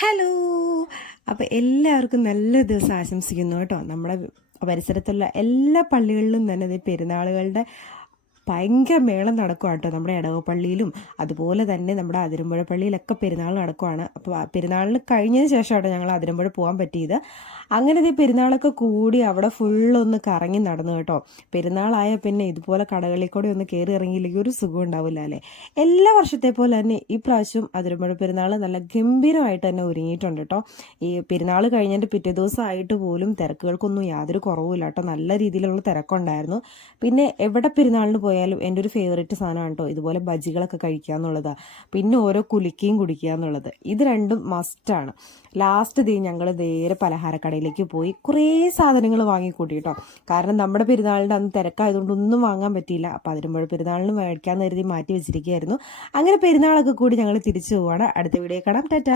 Hello. അപ്പോൾ എല്ലാവർക്കും നല്ല ദിവസം ആശംസിക്കുന്നു കേട്ടോ. നമ്മുടെ പരിസരത്തുള്ള എല്ലാ പള്ളികളിലും തന്നെ ഇത് പെരുന്നാളുകളുടെ ഭയങ്കര മേളം നടക്കുവാണ് കേട്ടോ. നമ്മുടെ ഇടവപ്പള്ളിയിലും അതുപോലെ തന്നെ നമ്മുടെ അതിരമ്പുഴ പള്ളിയിലൊക്കെ പെരുന്നാൾ നടക്കുവാണ്. അപ്പോൾ പെരുന്നാളിന് കഴിഞ്ഞതിന് ശേഷമാണ് ഞങ്ങൾ അതിരമ്പുഴ പോകാൻ പറ്റിയത്. അങ്ങനെ ഇത് പെരുന്നാളൊക്കെ കൂടി അവിടെ ഫുള്ളൊന്ന് കറങ്ങി നടന്നു കേട്ടോ. പെരുന്നാളായ പിന്നെ ഇതുപോലെ കടകളിൽ കൂടെ ഒന്ന് കയറി ഇറങ്ങിയില്ലെങ്കിൽ ഒരു സുഖം ഉണ്ടാവില്ല അല്ലേ. എല്ലാ വർഷത്തെ പോലെ തന്നെ ഈ പ്രാവശ്യം അതിരമ്പുഴ പെരുന്നാൾ നല്ല ഗംഭീരമായിട്ട് തന്നെ ഒരുങ്ങിയിട്ടുണ്ട് കേട്ടോ. ഈ പെരുന്നാൾ കഴിഞ്ഞതിൻ്റെ പിറ്റേ ദിവസമായിട്ട് പോലും തിരക്കുകൾക്കൊന്നും യാതൊരു കുറവുമില്ല കേട്ടോ. നല്ല രീതിയിലുള്ള തിരക്കുണ്ടായിരുന്നു. പിന്നെ എവിടെ പെരുന്നാളിന് പോയാലും എൻ്റെ ഒരു ഫേവറേറ്റ് സാധനമാണ് കേട്ടോ ഇതുപോലെ ബജികളൊക്കെ കഴിക്കുക എന്നുള്ളതാണ്. പിന്നെ ഓരോ കുലുക്കിയും കുടിക്കുക എന്നുള്ളത്. ഇത് രണ്ടും മസ്റ്റാണ്. ലാസ്റ്റ് ഞങ്ങൾ നേരെ പലഹാരക്കടയിലേക്ക് പോയി കുറേ സാധനങ്ങൾ വാങ്ങിക്കൂട്ടി കേട്ടോ. കാരണം നമ്മുടെ പെരുന്നാളിൻ്റെ അന്ന് തിരക്കായതുകൊണ്ട് ഒന്നും വാങ്ങാൻ പറ്റിയില്ല. അപ്പോൾ അതിരുമ്പുഴ പെരുന്നാളിന് മേടിക്കാമെന്ന് കരുതി മാറ്റി വെച്ചിരിക്കുകയായിരുന്നു. അങ്ങനെ പെരുന്നാളൊക്കെ കൂടി ഞങ്ങൾ തിരിച്ചു പോവാണ്. അടുത്ത വീഡിയോ കാണാം. ടാറ്റാ.